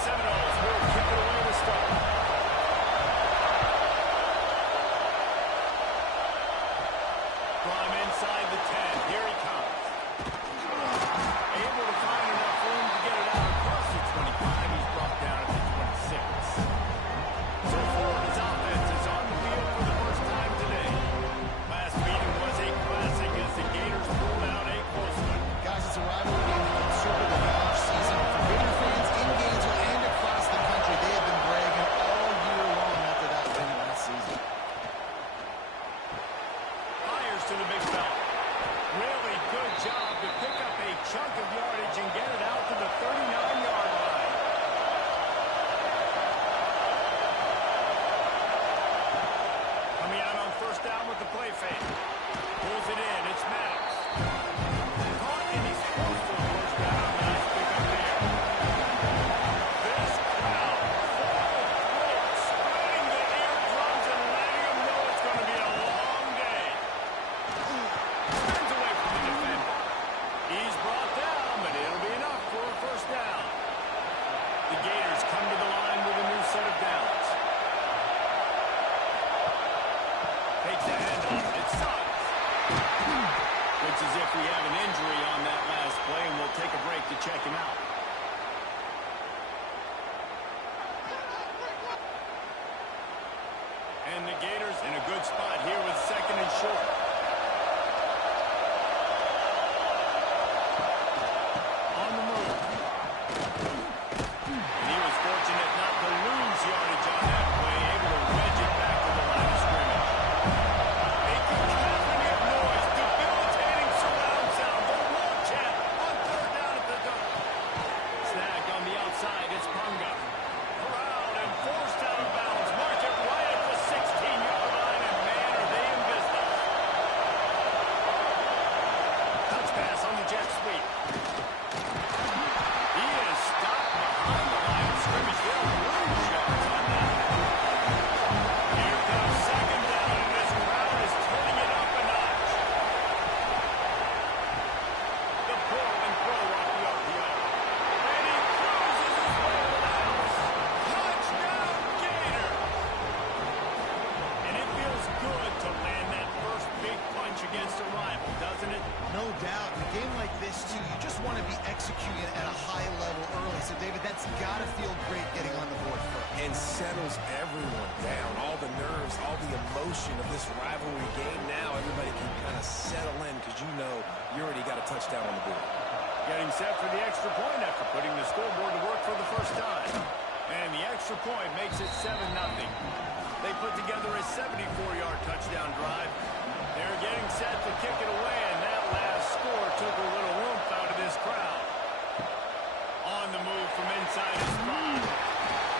Seminoles will kick it away to start. From inside the 10, here he comes. Able to find enough room to get it out across the 25. He's brought down at the 26. So Florida's offense is on the field for the first time today. Last meeting was a classic as the Gators pulled out a close one. Guys, it's a rivalry game that can circle the off-season. For Gator fans in Gainesville and across the country, they have been bragging all year long after that win last season. Fires to the big fella. Really good job to pick up a chunk of yardage and get it out to the 39-yard line. Coming out on first down with the play fake. Pulls it in. It's Maddox. Caught and he's close to a first down. Nice pick up there. This crowd full of throat, spreading the eardrums and letting them know it's going to be a long day. Turns away from the defender. He's brought down, but it'll be enough for a first down. The Gators come to the line with a new set of downs. Takes the handoff. It's Suggs. Looks as if we have an injury on that last play, and we'll take a break to check him out. And the Gators in a good spot here with second and short. On the move. And he was fortunate not to lose yardage on that play, able to wedge it back to the line of scrimmage. A cacophony of noise, debilitating surround sound. The war chant on third down at the dirt. Snagged on the outside, it's Punga. Corralled and forced out of bounds. Mark it right at the 16-yard line, and man, are they in business. Touch pass on the jet sweep. He is stopped behind the line of scrimmage. They'll lose yards on that. Here comes second down, and this crowd is turning it up a notch. The pull and throw off the RPO. And he cruises his way to the house. Touchdown, Gator! And it feels good to land that first big punch against a rival, doesn't it? No doubt. In a game like this, too, you just want to be executing at a high level early. So, David, that's got to feel great getting on the board first. And settles everyone down. All the nerves, all the emotion of this rivalry game. Now everybody can kind of settle in because you know you already got a touchdown on the board. Getting set for the extra point after putting the scoreboard to work for the first time. And the extra point makes it 7-0. They put together a 74-yard touchdown drive. They're getting set to kick it away, and that last score took a little oomph out of this crowd. On the move from inside his spot.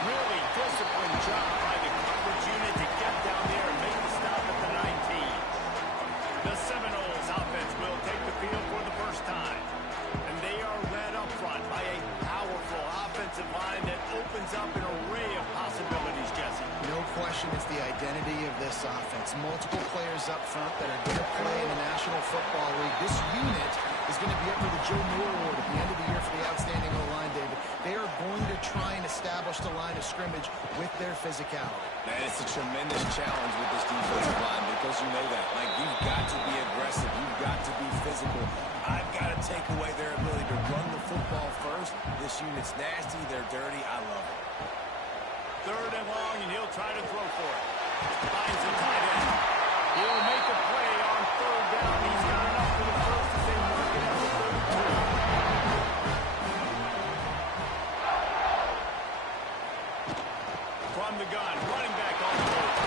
Really disciplined job by the coverage unit to get down there and make the stop at the 19. The Seminoles offense will take the field for the first time. And they are led up front by a powerful offensive line that opens up an array of possibilities, Jesse. No question it's the identity of this offense. Multiple players up front that are going to play in the National Football League. This unit is going to be up for the Joe Moore Award at the end of the year for the outstanding O-line, David. They are going to try and establish the line of scrimmage with their physicality. Man, it's a tremendous challenge with this defensive line because you know that. Like, you've got to be aggressive. You've got to be physical. I've got to take away their ability to run the football first. This unit's nasty. They're dirty. I love it. Third and long, and he'll try to throw for it. Finds the tight end. He'll make a play on third down. He's got enough for the first as they mark it at the 32. From the gun, running back on the move.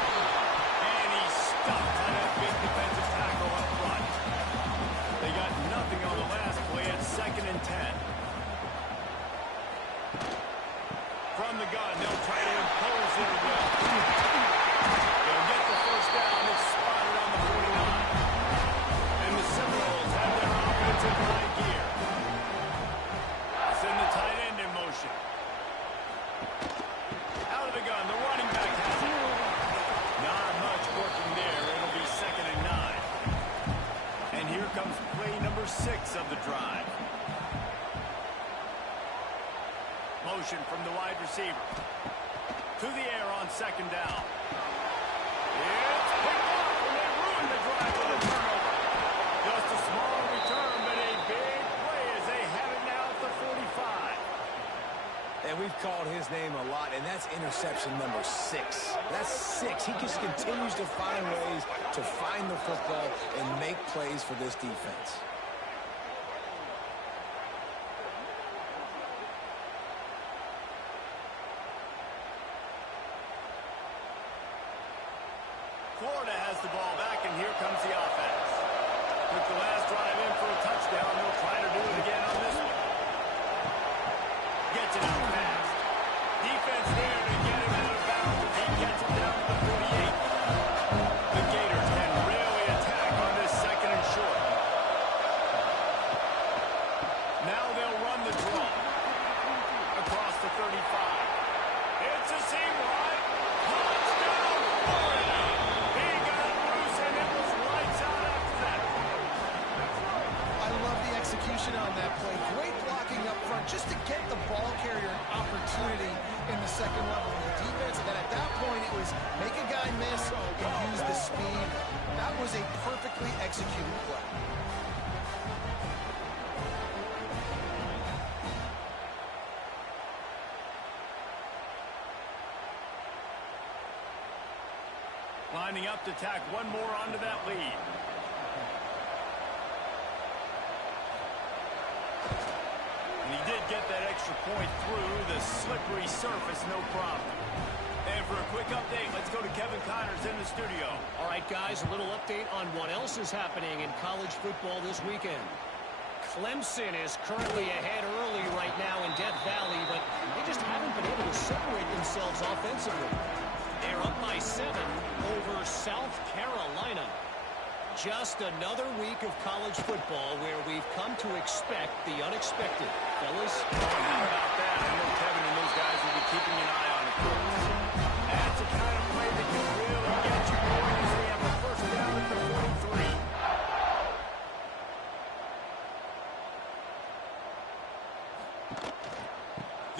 And he's stuffed by that big defensive tackle up front. They got nothing on the last play at 2nd and 10. From the gun, they'll try to impose their will. They'll get the first down. It's spotted on the 49. And the Seminoles have their offensive line gear. Send the tight end in motion. Out of the gun, the running back has it. Not much working there. It'll be 2nd and 9. And here comes play number 6 of the drive. motion from the wide receiver. To the air on second down. It's picked off, and they ruined the drive with a turnover. Just a small return, but a big play as they have it now at the 45. And we've called his name a lot, and that's interception number 6. That's 6. He just continues to find ways to find the football and make plays for this defense. Florida has the ball back, and here comes the offense. Took the last drive in for a touchdown. They'll try to do it again on this one. Gets it out fast. Defense there to get him out of bounds as he gets it down to the 48. The Gators can really attack on this second and short. Now they'll run the draw. Across the 35. It's a seam wide. Touchdown, Florida! He got loose, and it was lights out after that. I love the execution on that play. Great blocking up front just to get the ball carrier an opportunity in the second level of the defense. And then at that point, it was make a guy miss and use the speed. That was a perfectly executed play. Lining up to tack one more onto that lead. And he did get that extra point through the slippery surface, no problem. And for a quick update, let's go to Kevin Connors in the studio. All right, guys, a little update on what else is happening in college football this weekend. Clemson is currently ahead early right now in Death Valley, but they just haven't been able to separate themselves offensively. They're up by 7 over South Carolina. Just another week of college football where we've come to expect the unexpected. Fellas? How about that? I know Kevin and those guys will be keeping an eye on it. That's the kind of play that can really get you going as they have a first down at the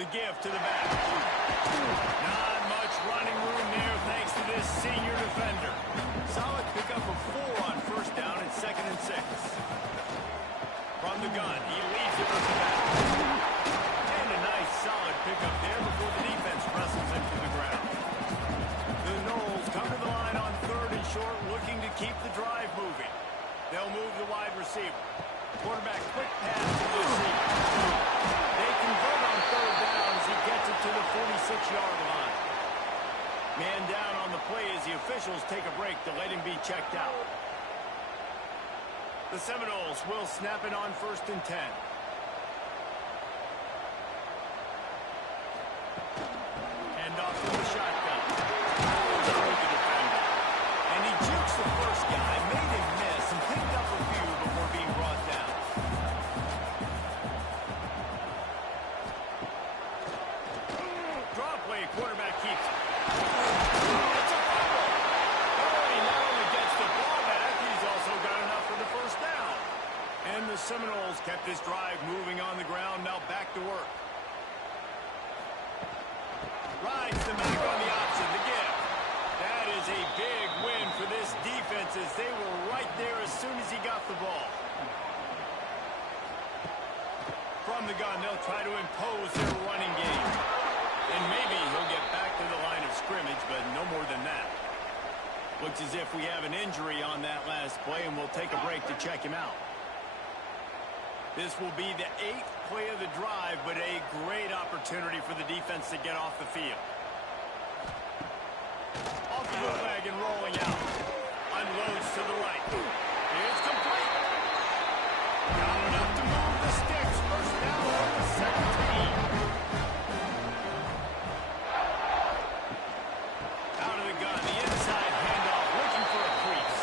43. The give to the back. Not much running room there thanks to this senior defender. Solid pickup of 4 on first down and 2nd and 6. From the gun, he leaves it with the back. And a nice solid pickup there before the defense wrestles him to the ground. The Noles come to the line on 3rd and short, looking to keep the drive moving. They'll move the wide receiver. Quarterback quick pass to the receiver. They convert on 3rd down as he gets it to the 46-yard line. Man down on the play as the officials take a break to let him be checked out. The Seminoles will snap it on 1st and 10. Hand off to the shotgun. With the defender. And he jukes the first guy, made him miss, and picked up a few before being brought down. Draw play, quarterback keeps it. It's a fumble. Oh, he not only gets the ball back, he's also got enough for the first down. And the Seminoles kept this drive moving on the ground, now back to work. Rides them back on the option, the give. That is a big win for this defense as they were right there as soon as he got the ball. From the gun, they'll try to impose their running game. And maybe he'll get back to the line of scrimmage, but no more than that. Looks as if we have an injury on that last play, and we'll take a break to check him out. This will be the 8th play of the drive, but a great opportunity for the defense to get off the field. Off the leg and rolling out. Unloads to the right. It's complete. Got enough to move the sticks. First down on the 17. Out of the gun, the inside handoff, looking for a crease.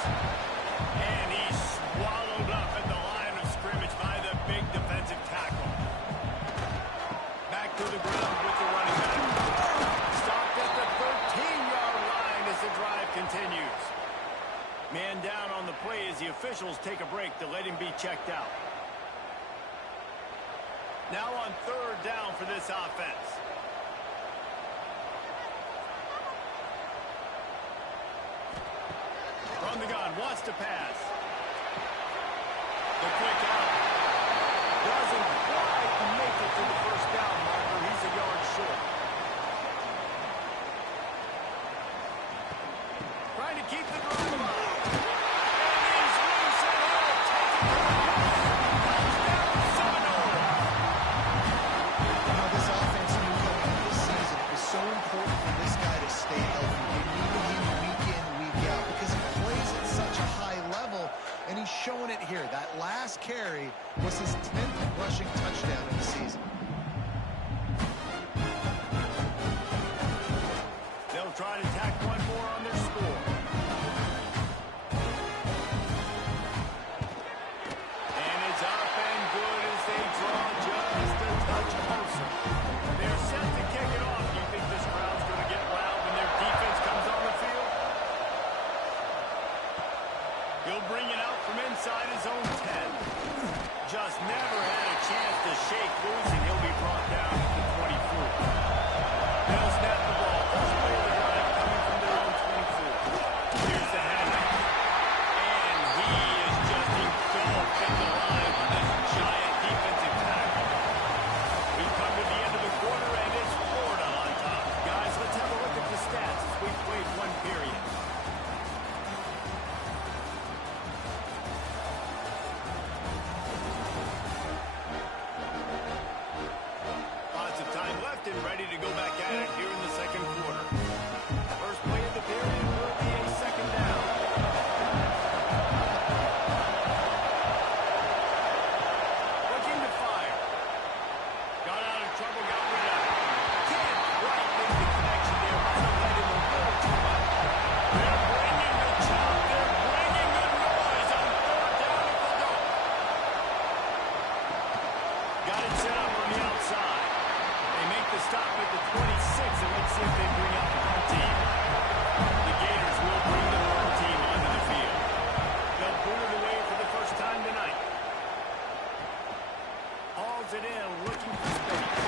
And he's swallowed up at the line of scrimmage by the big defensive tackle. Back to the ground with the running back. Stopped at the 13-yard line as the drive continues. Man down on the play as the officials take a break to let him be checked out. Now on third down for this offense. From the gun, wants to pass. The quick out. Doesn't quite make it to the first down marker. He's a yard short. Trying to keep the drive alive. And he's loose and he'll take it to the house. Touchdown Seminole. You know, this offense knew coming into this season, it was so important for this guy to stay healthy. They needed him week in, week out, because he plays at such a high level, and he's showing it here. That last carry was his 10th rushing touchdown of the season. They'll try to tack one more on their score. And it's up and good as they draw just a touch closer. They're set to kick it off. Do you think this crowd's going to get loud when their defense comes on the field? He'll bring it out from inside his own 10. Just never had a chance to shake loose, and he'll be brought down at the 24. They'll snap the ball. First play of the drive coming from their own 24. Here's the handoff. And he is just engulfed in the line with this giant defensive tackle. We've come to the end of the quarter, and it's Florida on top. Guys, let's have a look at the stats as we've played one period. And ready to go back at it here in the second quarter. First play of the period will be a second down. Looking to fire. Got out of trouble, got rid of it. Can't quite make the connection there. Must have let him a little too much. They're bringing the chop. They're bringing the noise on third down at the goal. Got it set up on the outside. They make the stop at the 26, and let's see if they bring out the home team. The Gators will bring the home team onto the field. They'll pull it away for the first time tonight. Hauls it in, looking for space.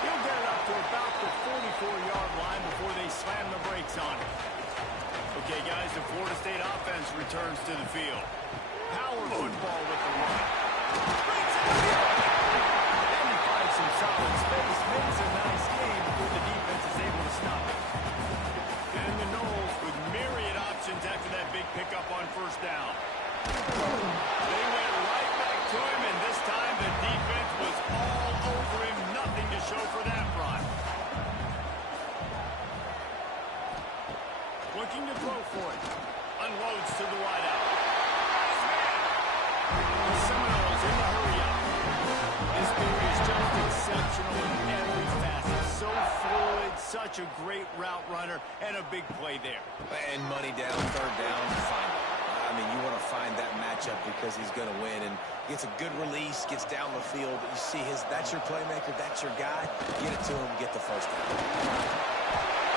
He'll get it up to about the 44-yard line before they slam the brakes on it. Okay, guys, the Florida State offense returns to the field. Power football with the run. Brings it up. Some solid space, makes a nice game before the defense is able to stop it. And the Noles with myriad options after that big pickup on first down. They went right back to him, and this time the defense was all over him. Nothing to show for that run. Looking to throw for it. Unloads to the wideout. The Seminoles in the hurry-up. This dude is just exceptional in every facet. So fluid, such a great route runner, and a big play there. And money down, third down, find it. I mean, you want to find that matchup because he's going to win. And gets a good release, gets down the field. You see that's your playmaker, that's your guy. Get it to him, get the first down.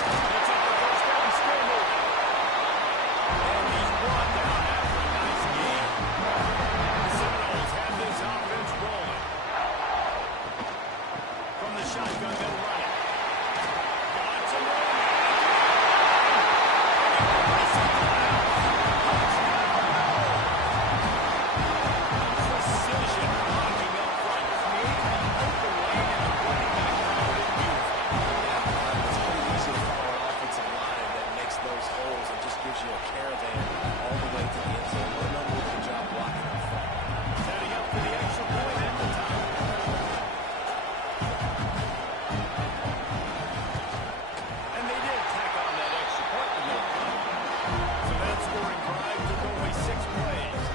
It's up the first down, still moving. And he's brought down after a nice game. The Seminoles have this offense rolling. From the shotgun, they'll run it. Got some room. Precision blocking up front. Creating the open lane and the running back route in youth. It's pretty easy to follow an offensive line that makes those holes and just gives you a caravan all the way to the end zone. What an unbelievable job blocking up front. Setting up for the extra point at the top. And they did tack on that extra point with no problem. So that scoring drive took only 6 plays.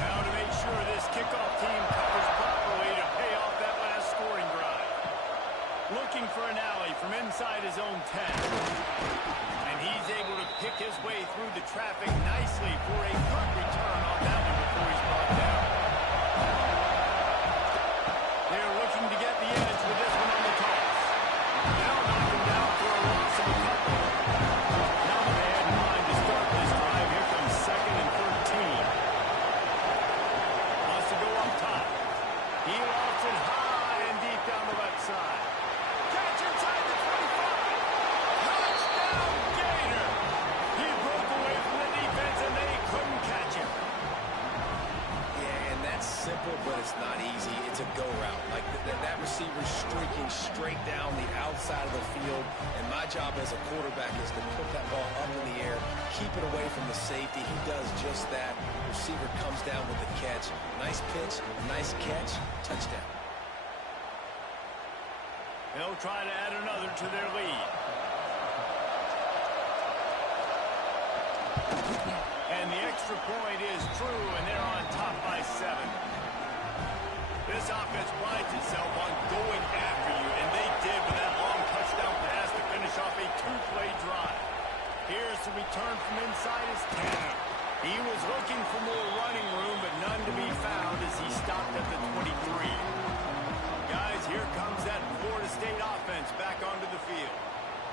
Now to make sure this kickoff team covers properly to pay off that last scoring drive. Looking for an alley from inside his own 10. And he's able to pick his way through the traffic nicely for a good return on that one before he's brought down. They're looking to get the edge with this one on the toss. Now knock him down for a loss of a couple. Now they had in mind to start this drive. Here comes 2nd and 13. Wants to go up top. He lost it high, and side of the field, and my job as a quarterback is to put that ball up in the air, keep it away from the safety. He does just that. Receiver comes down with the catch. Nice pitch, nice catch, touchdown. They'll try to add another to their lead. And the extra point is true, and they're on top by 7. This offense prides itself on going after you, and they did with that long touchdown pass to finish off a 2-play drive. Here's the return from inside his 10. He was looking for more running room, but none to be found as he stopped at the 23. Guys, here comes that Florida State offense back onto the field.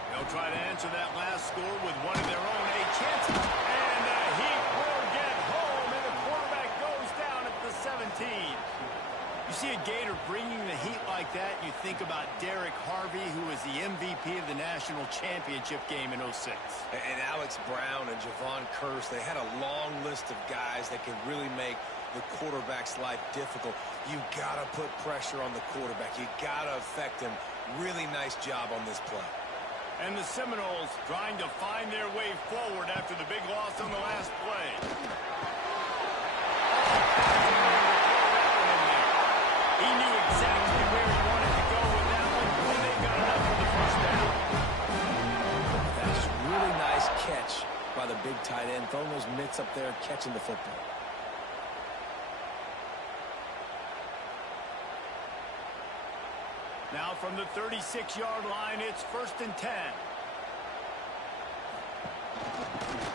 They'll try to answer that last score with one of their own. A chance, and the Heat will get home, and the quarterback goes down at the 17. You see a Gator bringing the heat like that, you think about Derek Harvey, who was the MVP of the national championship game in '06. And Alex Brown and Javon Curse, they had a long list of guys that can really make the quarterback's life difficult. You got to put pressure on the quarterback. You got to affect him. Really nice job on this play. And the Seminoles trying to find their way forward after the big loss on the last play. He knew exactly where he wanted to go with that one, and they got enough for the first down. That's a really nice catch by the big tight end, throwing those mitts up there, catching the football. Now from the 36-yard line, it's 1st and 10.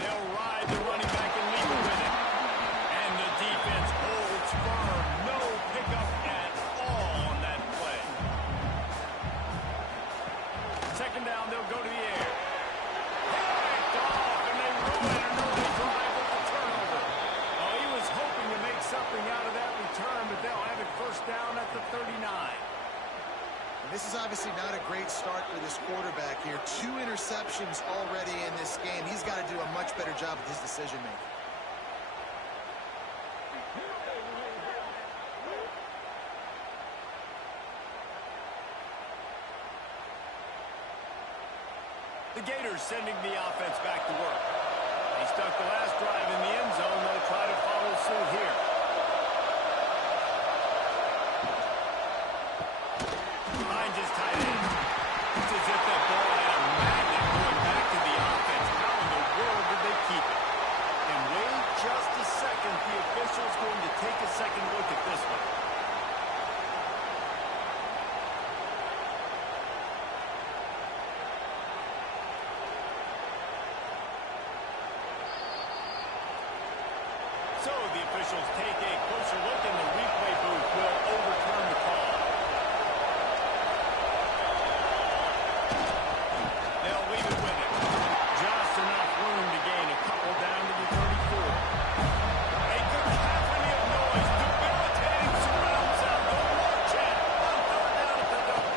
They'll ride the running back and leave it with it. And the defense holds firm. No pickup at all on that play. 2nd down, they'll go to the air. Picked off, and they ruin an early drive with the turnover. Oh, he was hoping to make something out of that return, but they'll have it 1st down at the 39. This is obviously not a great start for this quarterback here. 2 interceptions already in this game. He's got to do a much better job with his decision-making. The Gators sending the offense back to work. They stuck the last drive in the end zone. They'll try to follow suit here. Finds his tight end. It's as if that ball had a magnet going back to the offense. How in the world did they keep it? And wait just a second. The official's going to take a second look at this one. So the officials take a closer look, and the replay booth will overturn the call. They'll leave it with him. Just enough room to gain a couple down to the 34. A cacophony of noise, debilitating surround sound. No more chant on 3rd down at the double.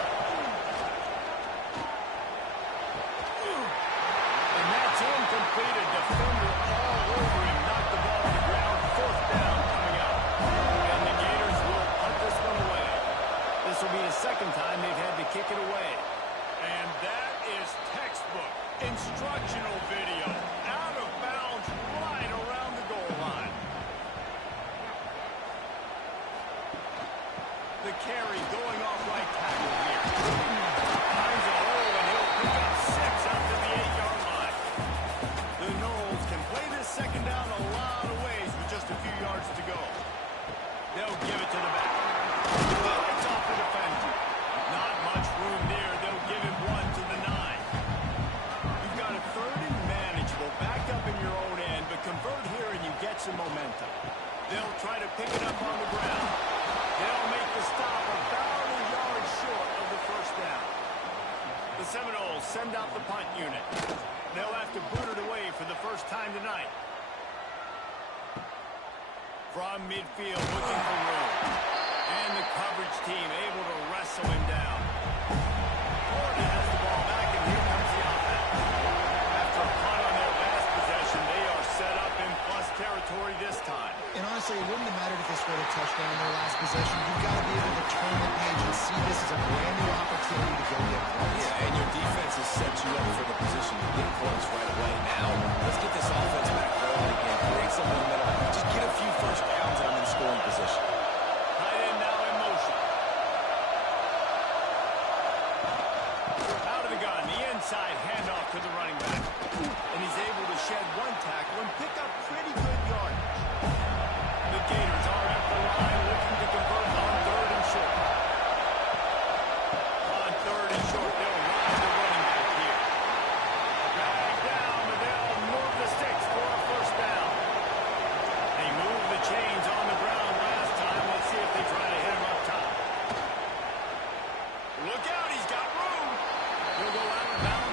And that's incomplete. A defender all over him. Knocked the ball on the ground. 4th down coming up. And the Gators will punt this one away. This will be the 2nd time they've had to kick it away. And that is textbook instructional video. Out of bounds right around the goal line. The carry going off right tackle here. Finds a hole, and he'll pick up 6 out to the 8-yard line. The Noles can play this 2nd down a lot of ways with just a few yards to go. They'll give it to the back. Lights off the defender. Not much room there. They'll give him 1 to the 9. You've got a 3rd and manageable back up in your own end, but convert here and you get some momentum. They'll try to pick it up on the ground. They'll make the stop about a yard short of the 1st down. The Seminoles send out the punt unit. They'll have to boot it away for the first time tonight. From midfield, looking for room. And the coverage team able to wrestle him down. Florida has the ball back, and here comes the offense. After a punt on their last possession, they are set up in plus territory this time. And honestly, it wouldn't have mattered if they scored a touchdown in their last possession. You've got to be able to turn the page and see this as a brand new opportunity to go get points. Yeah, and you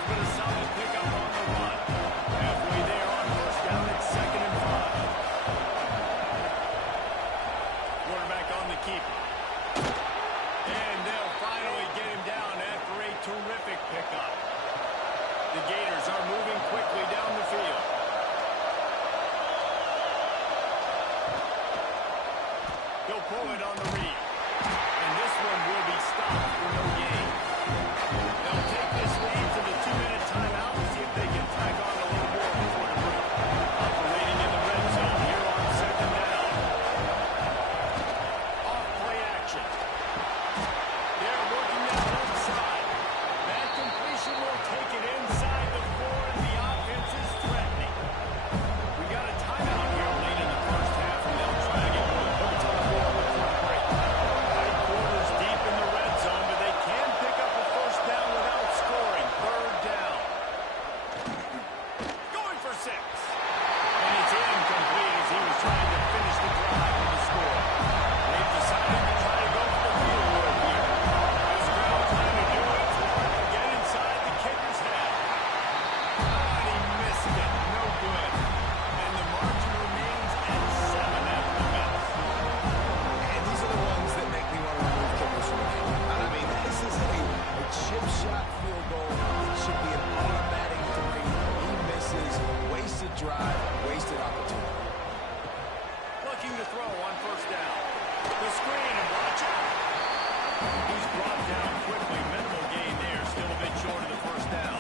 but a solid pickup on the run. Halfway there on first down, it's 2nd and 5. Quarterback on the keeper. And they'll finally get him down after a terrific pickup. The Gators are moving quickly down the field. He'll pull it on the read. And this one will be stopped for no gain. They'll take this lead to the 2-minute timeout and see if they can tack on a little more before the break. Operating in the red zone here on 2nd down. Off play action. They're working that left side. That completion will take it inside the 4, and the offense is threatening. We got a timeout here late in the first half, and they'll try to get more points on the board before the break. Tight quarters deep in the red zone, but they can pick up a first down without scoring. 3rd down. Going for 6. And it's incomplete as he was trying to finish the drive with the score. They've decided to try to go for the field goal here. This crowd trying to do it. Get inside the kicker's head. And he missed it. No good. And the margin remains at 7 after the miss. And these are the ones that make me want to remove kickers from the game. I mean, this is a chip shot field goal. It should be an automatic 3. He misses. Wasted drive, wasted opportunity. Looking to throw on first down. The screen and watch out. He's brought down quickly. Minimal gain there. Still a bit short of the first down.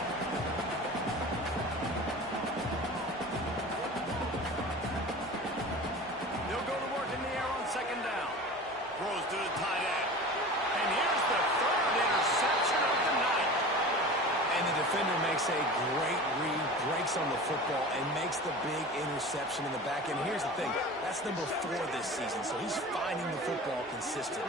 They'll go to work in the air on 2nd down. Throws to the tight end. And here's the 3rd interception of the night. And the defender makes a great read, breaks on the football, and makes the big interception in the back end. Here's the thing. That's number 4 this season, so he's finding the football consistently.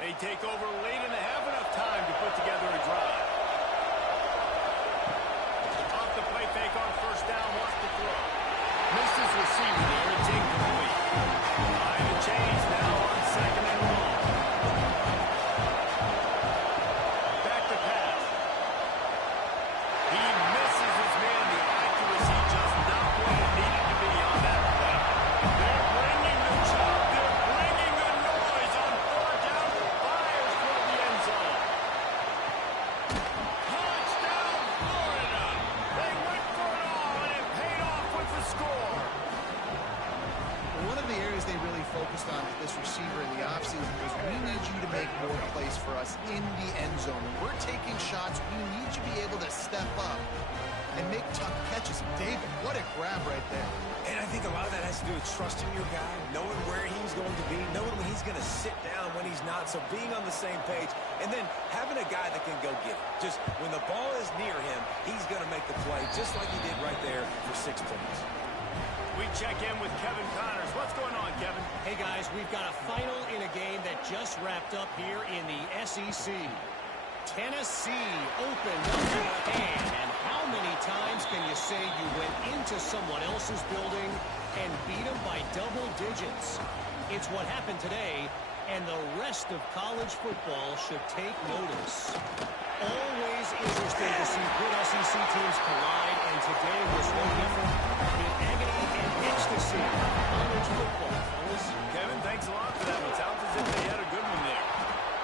They take over late in the half, enough time to put together a drive. Off the play fake on first down, wants to throw. Misses receiver there, it's incomplete. Behind the chains now on 2nd and long. Back to pass. He misses his man. The accuracy just not what it needed to be on that play. They're bringing the chop. They're bringing the noise on 3rd down. Fires toward the end zone. Touchdown, Florida. They went for it all, and it paid off with the score. One of the areas they really focused on with this receiver in the offseason was we need you to make more plays for us in the end zone. When we're taking shots, we need you to be able to step up and make tough catches. David, what a grab right there. And I think a lot of that has to do with trusting your guy, knowing where he's going to be, knowing when he's going to sit down, when he's not. So being on the same page, and then having a guy that can go get it. Just when the ball is near him, he's going to make the play, just like he did right there for 6 points. We check in with Kevin Connors. What's going on, Kevin? Hey, guys, we've got a final in a game that just wrapped up here in the SEC. Tennessee opened up the hand, and how many times can you say you went into someone else's building and beat them by double digits? It's what happened today, and the rest of college football should take notice. Always interesting to see good SEC teams collide, and today was no different. In agony and ecstasy, college football, fellas. Kevin, thanks a lot for that one. Sounds as if they had a good one there.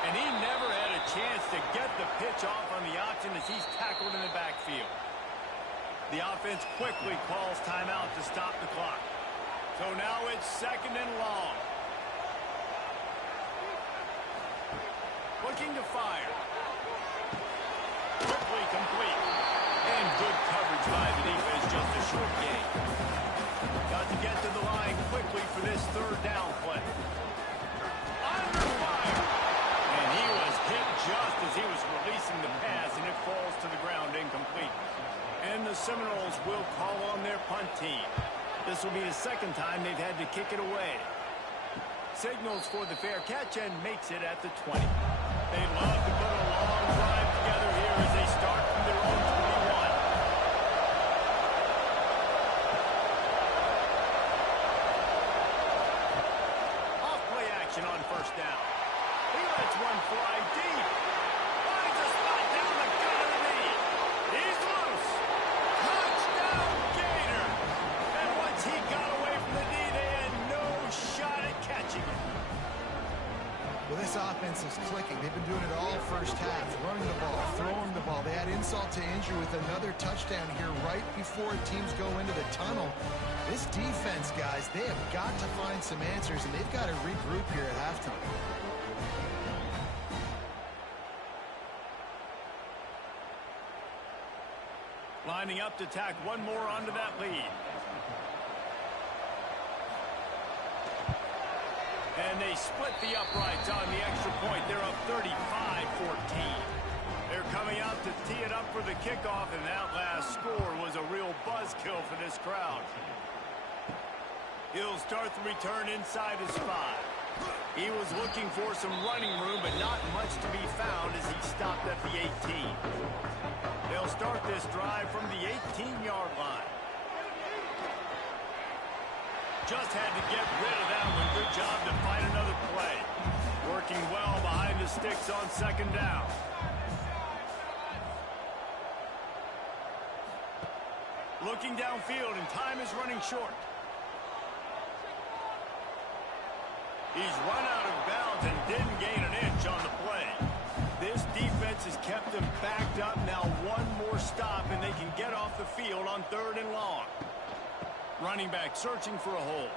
And he never had a chance to get the pitch off on the option as he's tackled in the backfield. The offense quickly calls timeout to stop the clock. So now it's 2nd and long. Looking to fire. Quickly complete. And good coverage by the defense, just a short gain. Got to get to the line quickly for this 3rd down play. Under fire. And he was hit just as he was releasing the pass, and it falls to the ground incomplete. And the Seminoles will call on their punt team. This will be the 2nd time they've had to kick it away. Signals for the fair catch and makes it at the 20. They'd love to put a long drive together here as they start from their own 21. offense is clicking. They've been doing it all first half, running the ball, throwing the ball. They had insult to injury with another touchdown here right before teams go into the tunnel. This defense, guys, they have got to find some answers, and they've got to regroup here at halftime. Lining up to tack one more onto that lead. And they split the uprights on the extra point. They're up 35-14. They're coming out to tee it up for the kickoff, and that last score was a real buzzkill for this crowd. He'll start the return inside his 5. He was looking for some running room, but not much to be found as he stopped at the 18. They'll start this drive from the 18-yard line. Just had to get rid of that one. Good job to find another play. Working well behind the sticks on second down. Looking downfield, and time is running short. He's run out of bounds and didn't gain an inch on the play. This defense has kept them backed up. Now one more stop, and they can get off the field on 3rd and long. Running back searching for a hole.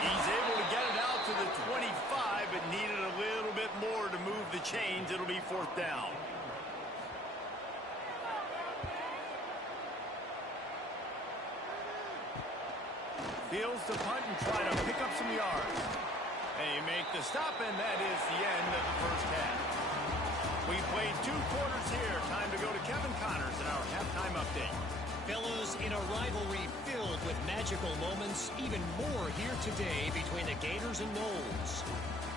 He's able to get it out to the 25, but needed a little bit more to move the chains. It'll be 4th down. Fields to punt and try to pick up some yards. They make the stop, and that is the end of the first half. We played 2 quarters here. Time to go to Kevin Connors in our halftime update. Fellas, in a rivalry filled with magical moments, even more here today between the Gators and Noles.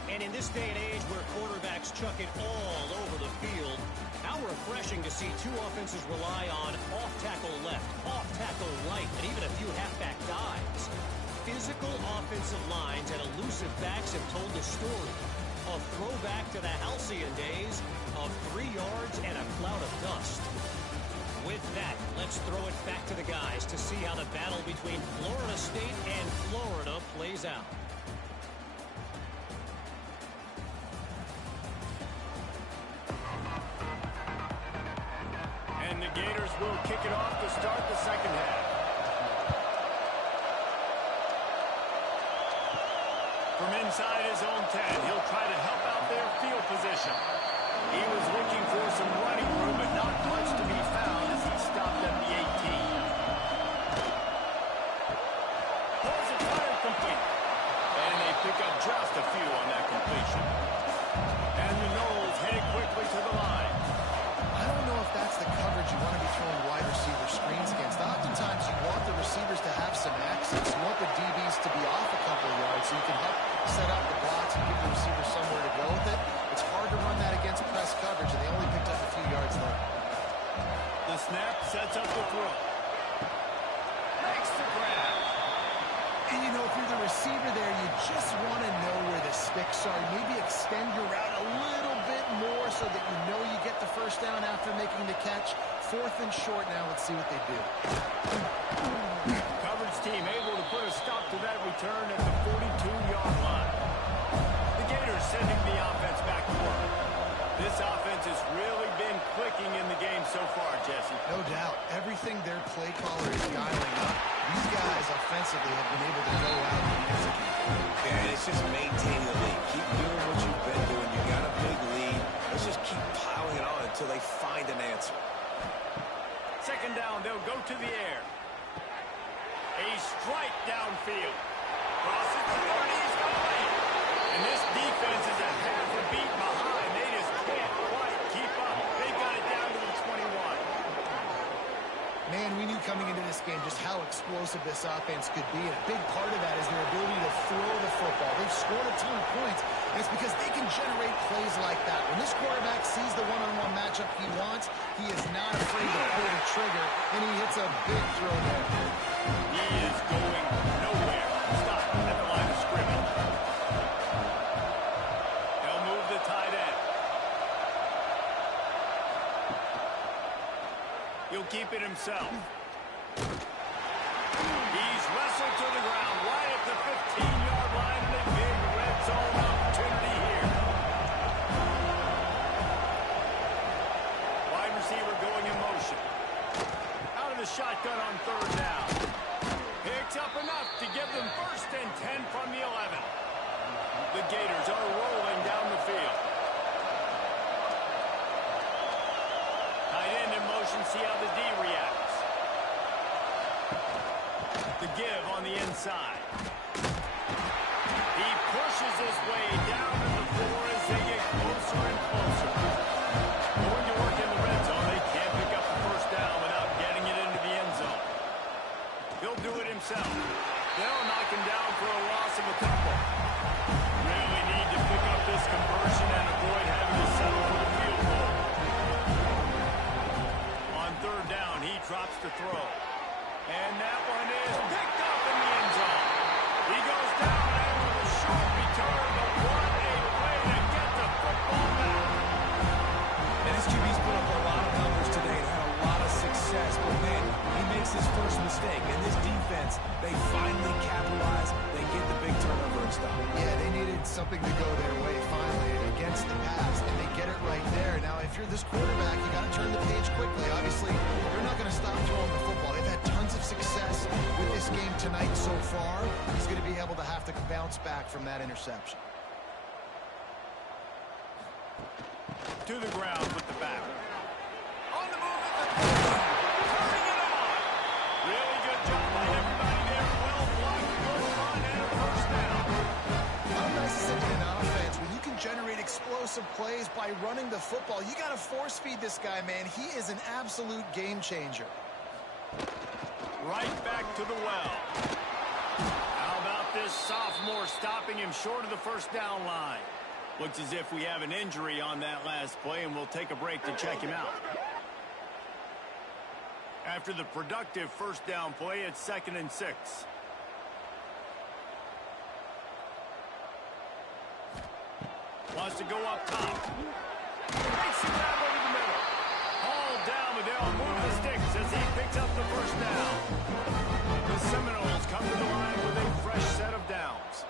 And in this day and age where quarterbacks chuck it all over the field, how refreshing to see 2 offenses rely on off-tackle left, off-tackle right, and even a few halfback dives. Physical offensive lines and elusive backs have told the story. A throwback to the halcyon days of 3 yards and a cloud of dust. With that, let's throw it back to the guys to see how the battle between Florida State and Florida plays out. And the Gators will kick it off to start the second half. From inside his own 10, he'll try to help out their field position. He was looking for some running room, but not much to be found as he stopped at the 18. Pulls it fire complete. And they pick up just a few on that completion. And the Noles headed quickly to the line. I don't know if that's the coverage you want to be throwing wide receiver screens against. Oftentimes you want the receivers to have some access. You want the DBs to be off a couple of yards so you can help set up the blocks and give the receiver somewhere to go with it. It's hard to run that against press coverage, and they only picked up a few yards there. The snap sets up the throw. Makes the grab. And, you know, if you're the receiver there, you just want to know where the sticks are. Maybe extend your route a little bit more so that you know you get the first down after making the catch. 4th and short now. Let's see what they do. Coverage team able to put a stop to that return at the 42-yard line. The Gators sending the offense back to work. This offense has really been clicking in the game so far, Jesse. No doubt. Everything their play caller is dialing up. These guys offensively have been able to go out and execute. Yeah, it's just maintain the lead. Keep doing what you've been doing. You got a big lead. Let's just keep piling it on until they find an answer. Second down, they'll go to the air. A strike downfield. Crosses the 30, he's going. And this defense is a half a beat behind. They just can't quite keep up. They've got it down to the 21. Man, we knew coming into this game just how explosive this offense could be, and a big part of that is their ability to throw the football. They've scored a ton of points, and it's because they can generate plays like that. When this quarterback sees the one-on-one matchup he wants, he is not afraid to pull the trigger, and he hits a big throw there. He is going nowhere. Stop at the line of scrimmage. They'll move the tight end. He'll keep it himself. He's wrestled to the ground right at the 15-yard line, and a big red shotgun on third down. Picks up enough to give them 1st and 10 from the 11. The Gators are rolling down the field. Tight end in motion, see how the D reacts. The give on the inside. He pushes his way down to the floor as they get closer and closer. Going to work in the red zone. They can't pick up the 1st down without getting it into the end zone. He'll do it himself. They'll knock him down for a loss of a couple. Really need to pick up this conversion and avoid having to settle for the field goal. On 3rd down, he drops to throw. And that one is picked up in the end zone. He goes down after the short return, but what a play to get the football back. And his QB's put up a lot of numbers today and had a lot of success, but man, he makes his first mistake. And this defense, they finally capitalize. They get the big turnover and stop. Yeah, they needed something to go their way finally against the pass, and they get it right there. Now, if you're this quarterback, you got to turn the page quickly. Obviously, they're not going to stop throwing the football. They've had tons of success with this game tonight so far. He's going to be able to have to bounce back from that interception. To the ground with the back. On the move at the turning it on. Really good job by everybody there. Well blocked, good run, and a 1st down. How nice is it in an offense when you can generate explosive plays by running the football? You got to force feed this guy, man. He is an absolute game changer. Right back to the well. How about this sophomore stopping him short of the 1st down line? Looks as if we have an injury on that last play, and we'll take a break to check him out. After the productive 1st down play, it's 2nd and 6. Wants to go up top. Makes the grab over the middle. Hauled down, but they'll move the sticks as he picks up the 1st down. The Seminoles come to the line with a fresh set of downs.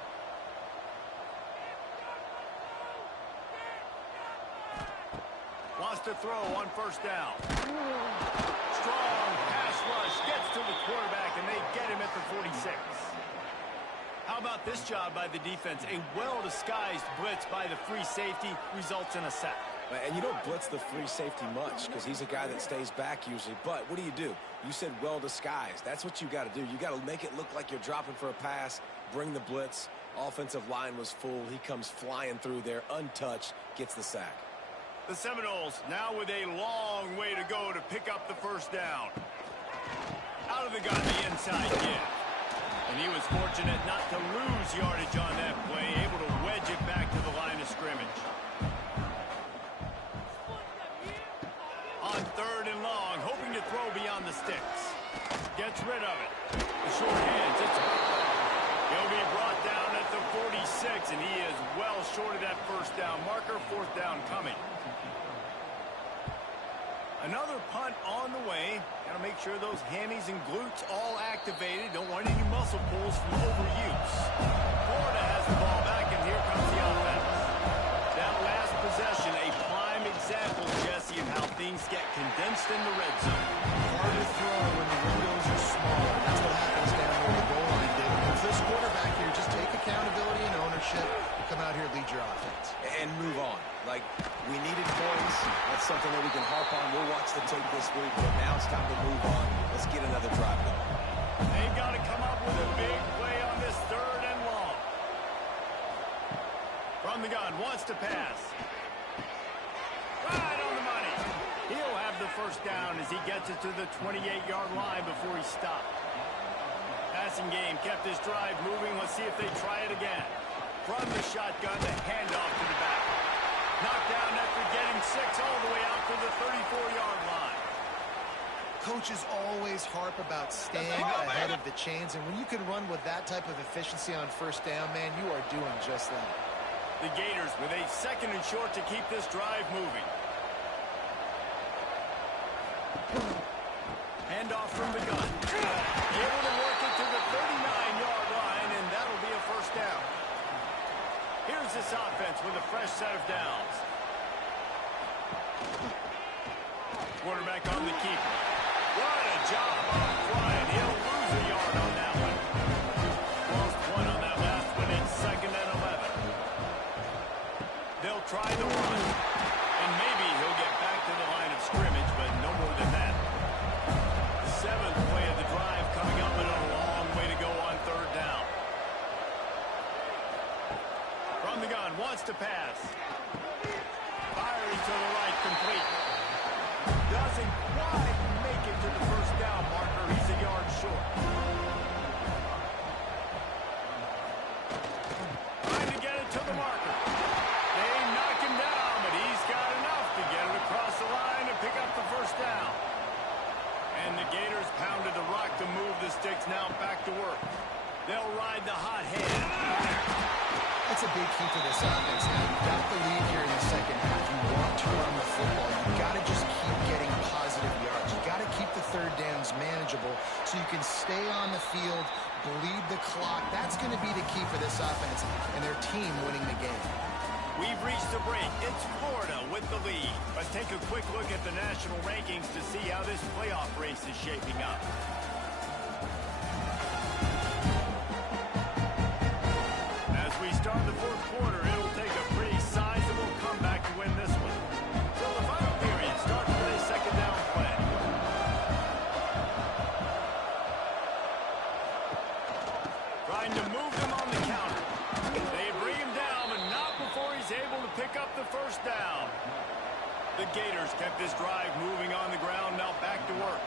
Wants to throw on 1st down. Strong pass rush gets to the quarterback, and they get him at the 46. How about this job by the defense? A well-disguised blitz by the free safety results in a sack. And you don't blitz the free safety much because he's a guy that stays back usually. But what do? You said well-disguised. That's what you got to do. You got to make it look like you're dropping for a pass, bring the blitz. Offensive line was full. He comes flying through there, untouched, gets the sack. The Seminoles now with a long way to go to pick up the 1st down. Out of the gun, the inside give. And he was fortunate not to lose yardage on that play, able to wedge it back to the line of scrimmage. On 3rd and long, hoping to throw beyond the sticks. Gets rid of it. The short hands, it's he'll be brought down at the 46, and he is well short of that 1st down marker. 4th down coming. Another punt on the way. Got to make sure those hammies and glutes all activated. Don't want any muscle pulls from overuse. Florida has the ball back, and here comes the offense. That last possession, a prime example, Jesse, of how things get condensed in the red zone. Hard to throw when the windows are small. That's what happens down where the goal line did. If this quarterback here, just take accountability and ownership. Come out here, lead your offense. And move on. Like, we needed points. That's something that we can harp on. We'll watch the tape this week, but now it's time to move on. Let's get another drive going. They've got to come up with a big play on this 3rd and long. From the gun, wants to pass. Right on the money. He'll have the 1st down as he gets it to the 28-yard line before he stopped. Passing game kept his drive moving. Let's see if they try it again. From the shotgun, the handoff to the back. Knocked down after getting 6 all the way out to the 34-yard line. Coaches always harp about staying ahead of the chains, and when you can run with that type of efficiency on 1st down, man, you are doing just that. The Gators with a 2nd and short to keep this drive moving. Handoff from the gun. Able to work it to the 39-yard line, and that'll be a 1st down. Here's this offense with a fresh set of downs. Quarterback on the keeper. What a job And the Gators pounded the rock to move the sticks. Now back to work. They'll ride the hot hand. That's a big key for this offense. Now, you've got the lead here in the second half. You want to run the football. You've got to just keep getting positive yards. You've got to keep the third downs manageable so you can stay on the field, bleed the clock. That's going to be the key for this offense and their team winning the game. We've reached a break. It's Florida with the lead. Let's take a quick look at the national rankings to see how this playoff race is shaping up. As we start the fourth quarter, it'll take a pretty sizable comeback to win this one. So the final period starts with a second down play. Trying to move them on the counter. They bring him down, but not before he's able to pick up the first down. The Gators kept this drive moving on the ground, now back to work.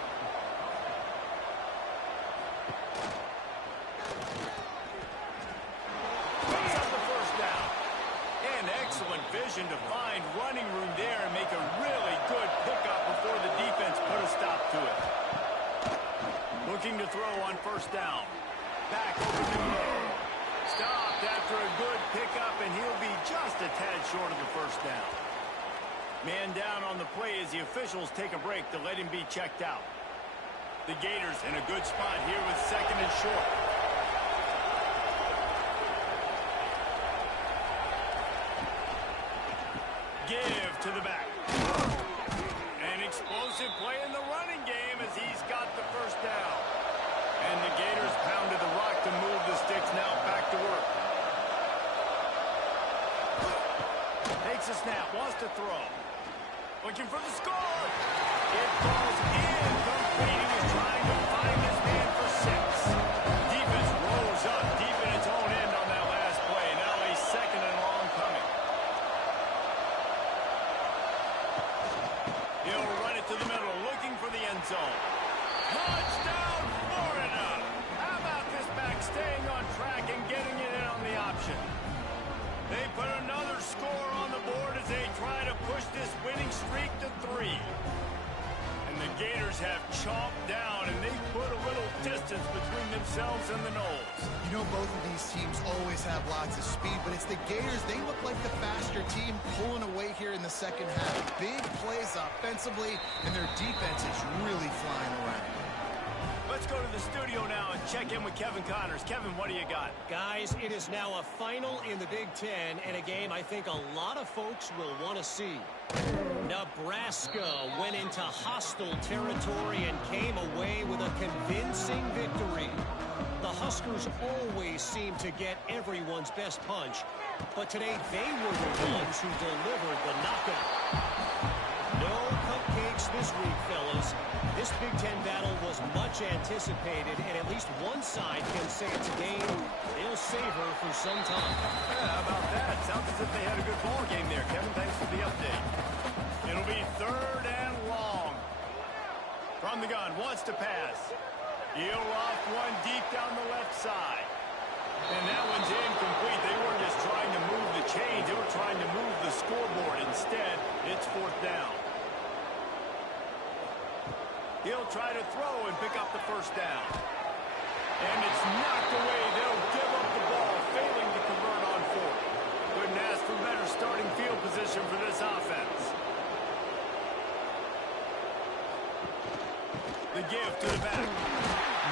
Picks up the first down. And excellent vision to find running room there and make a really good pickup before the defense put a stop to it. Looking to throw on first down. Back over to him. Stopped after a good pickup, and he'll be just a tad short of the first down. Man down on the play as the officials take a break to let him be checked out. The Gators in a good spot here with second and short. Give to the back. An explosive play in the running game as he's got the first down. And the Gators pounded the rock to move the sticks, now back to work. Takes a snap, wants to throw. Looking for the score. It falls incomplete. He was trying to find this man for 6. Defense rolls up deep in its own end on that last play. Now a second and long coming. He'll run it to the middle, looking for the end zone. Touchdown, Florida! How about this back staying on track and getting it in on the option? They put another score on the board as they try to push this winning streak to 3. And the Gators have chomped down, and they put a little distance between themselves and the Noles. You know, both of these teams always have lots of speed, but it's the Gators. They look like the faster team pulling away here in the second half. Big plays offensively, and their defense is really flying around. Let's go to the studio now and check in with Kevin Connors. Kevin, what do you got? Guys, it is now a final in the Big Ten, and a game I think a lot of folks will want to see. Nebraska went into hostile territory and came away with a convincing victory. The Huskers always seem to get everyone's best punch, but today they were the ones who delivered the knockout. No cupcakes this week, fellas. This Big Ten battle was much anticipated, and at least one side can say it's a game they'll savor for some time. Yeah, how about that? Sounds as if they had a good ball game there. Kevin, thanks for the update. It'll be third and long. From the gun, wants to pass. He'll off one deep down the left side. And that one's incomplete. They weren't just trying to move the chains. They were trying to move the scoreboard. Instead, it's fourth down. He'll try to throw and pick up the first down. And it's knocked away. They'll give up the ball, failing to convert on fourth. Couldn't ask for better starting field position for this offense. The give to the back.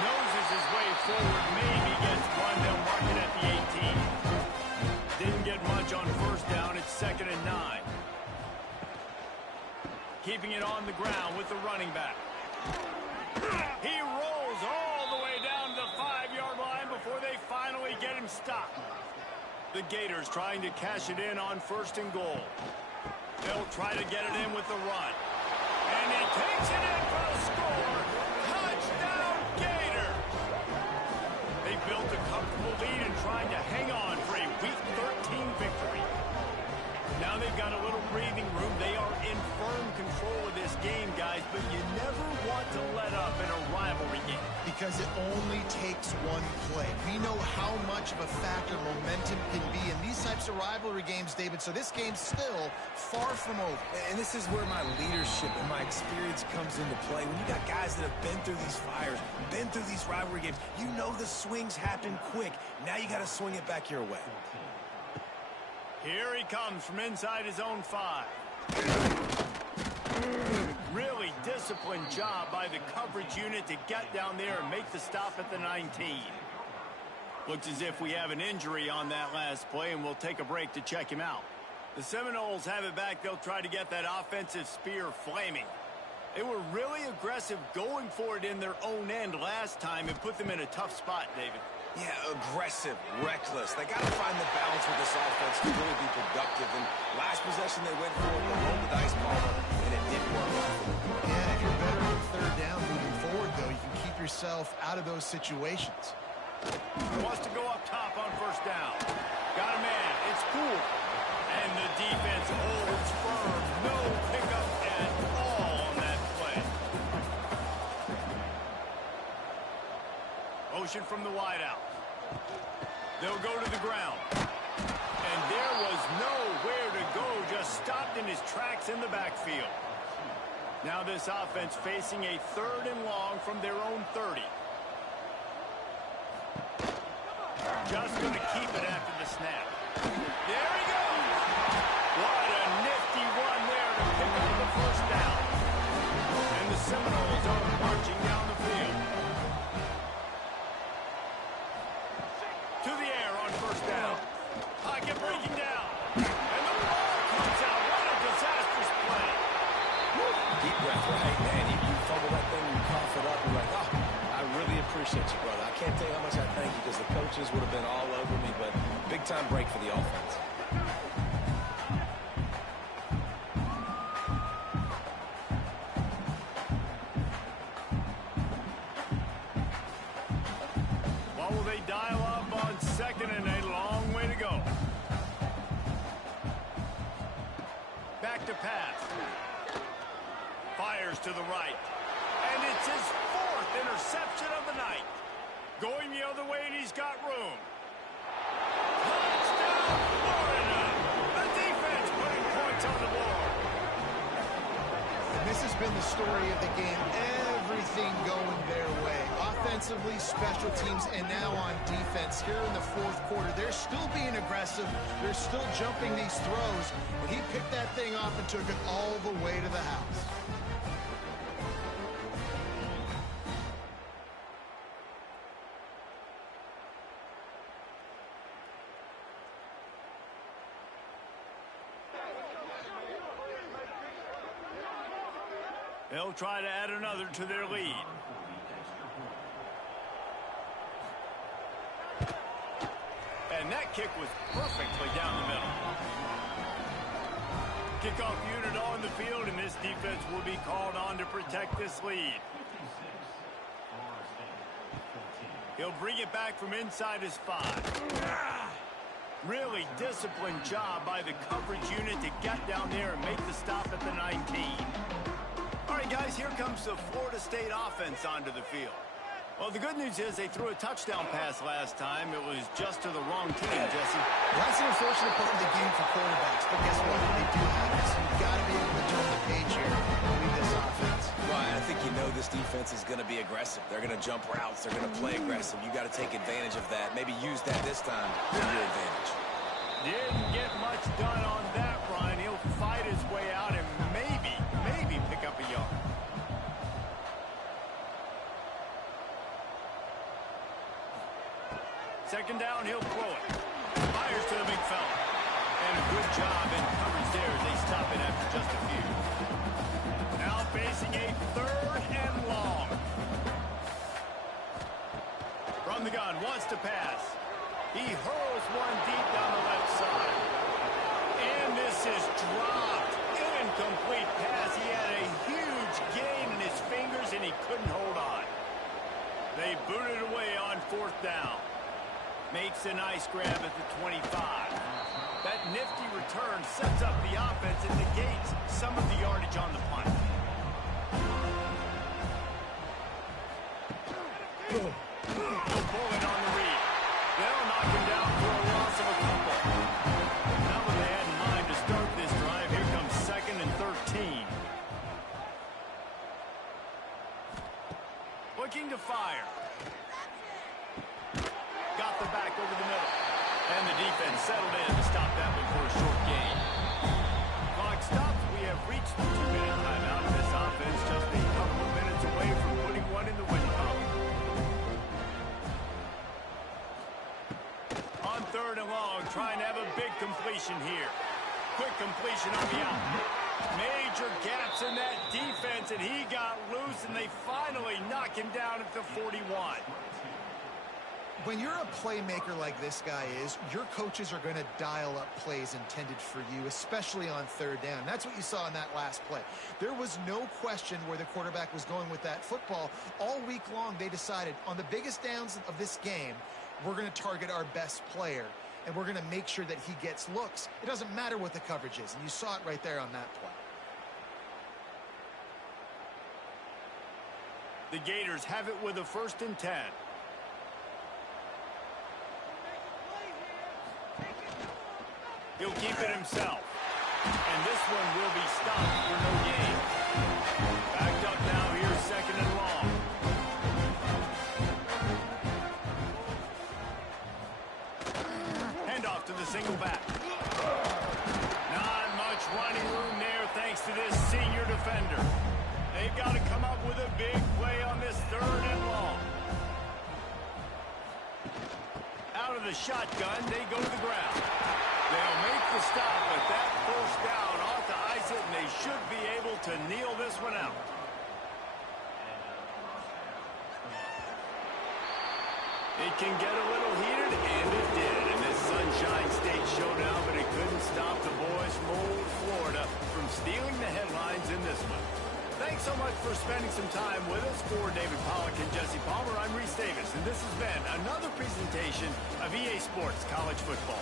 Noses his way forward. Maybe gets one. They'll mark it at the 18. Didn't get much on first down. It's second and 9. Keeping it on the ground with the running back. He rolls all the way down to the 5-yard line before they finally get him stopped. The Gators trying to cash it in on first and goal. They'll try to get it in with the run. And he takes it in for a score. Touchdown, Gator! They built a comfortable lead and trying to hang on for a Week 13 victory. Now they've got a little breathing room. They are in firm control of this game, guys, but you never want to let up in a rivalry game. Because it only takes makes one play. We know how much of a factor momentum can be in these types of rivalry games, David, so this game's still far from over. And this is where my leadership and my experience comes into play. When you got guys that have been through these fires, been through these rivalry games, you know the swings happen quick. Now you got to swing it back your way. Here he comes from inside his own 5. Really disciplined job by the coverage unit to get down there and make the stop at the 19. Looks as if we have an injury on that last play, and we'll take a break to check him out. The Seminoles have it back. They'll try to get that offensive spear flaming. They were really aggressive going for it in their own end last time and put them in a tough spot, David. Yeah, aggressive, reckless. They got to find the balance with this offense to really be productive. And last possession they went for it, they rolled the dice ball, and it didn't work out for them. Yeah, if you're better on third down moving forward, though, you can keep yourself out of those situations. Wants to go up top on first down. Got a man. It's cool. And the defense holds firm. No pickup at all on that play. Motion from the wideout. They'll go to the ground. And there was nowhere to go. Just stopped in his tracks in the backfield. Now this offense facing a 3rd and long from their own 30. Just going to keep it after the snap. There he goes. What a nifty run there to pick up the first down. And the Seminoles are marching down the field. To the air on first down. Pocket breaking down. And the ball comes out. What a disastrous play. Deep breath, right, man. You fumble that thing, you cough it up, you're like, oh, I really appreciate you, brother. I can't tell you how much I thank you because the coaches would have been all over me, but big-time break for the offense. What will they dial up on second and a long way to go? Back to pass. Fires to the right. And it's his 4th interception of the night. Going the other way, and he's got room. Touchdown, Florida! The defense putting points on the board. And this has been the story of the game. Everything going their way. Offensively, special teams, and now on defense. Here in the 4th quarter, they're still being aggressive. They're still jumping these throws. But he picked that thing off and took it all the way to the house. They'll try to add another to their lead. And that kick was perfectly down the middle. Kickoff unit on the field, and this defense will be called on to protect this lead. He'll bring it back from inside his 5. Really disciplined job by the coverage unit to get down there and make the stop at the 19. All right, guys, here comes the Florida State offense onto the field. Well, the good news is they threw a touchdown pass last time. It was just to the wrong team, Jesse. Well, that's an unfortunate part of the game for quarterbacks, but guess what? They do have this. You've got to be able to turn the page here and lead this offense. Well, I think you know this defense is going to be aggressive. They're going to jump routes. They're going to play aggressive. You got to take advantage of that. Maybe use that this time to your advantage. Didn't get much done on that run. He'll fight his way out and maybe pick up a yard. Second down, he'll throw it. Fires to the big fella. And a good job in coverage there as they stop it after just a few. Now facing a 3rd and long. From the gun, wants to pass. He hurls one deep down the left side. And this is dropped. Incomplete pass. He had a huge gain in his fingers, and he couldn't hold on. They booted away on 4th down. Makes a nice grab at the 25. That nifty return sets up the offense and negates some of the yardage on the punt. He'll Looking to fire. Got the back over the middle. And the defense settled in to stop that one for a short gain. Clock stops. We have reached the 2-minute timeout. This offense just a couple of minutes away from putting one in the win column. On 3rd and long, trying to have a big completion here. Quick completion on the out. Major gaps in that defense, and he got loose, and they finally knock him down at the 41. When you're a playmaker like this guy is, your coaches are going to dial up plays intended for you, especially on 3rd down. That's what you saw in that last play. There was no question where the quarterback was going with that football. All week long, they decided on the biggest downs of this game, we're going to target our best player, and we're going to make sure that he gets looks. It doesn't matter what the coverage is, and you saw it right there on that play. The Gators have it with a 1st and 10. He'll keep it himself. And this one will be stopped for no gain. Backed up now here, 2nd and long. Handoff to the single back. Not much running room there thanks to this senior defender. They've got to come up with a big play on this 3rd and long. Out of the shotgun, they go to the ground. They'll make the stop, but that 1st down ought to ice it, and they should be able to kneel this one out. It can get a little heated, and it did in this Sunshine State showdown, but it couldn't stop the boys from old Florida from stealing the headlines in this one. Thanks so much for spending some time with us. For David Pollack and Jesse Palmer, I'm Reese Davis, and this has been another presentation of EA Sports College Football.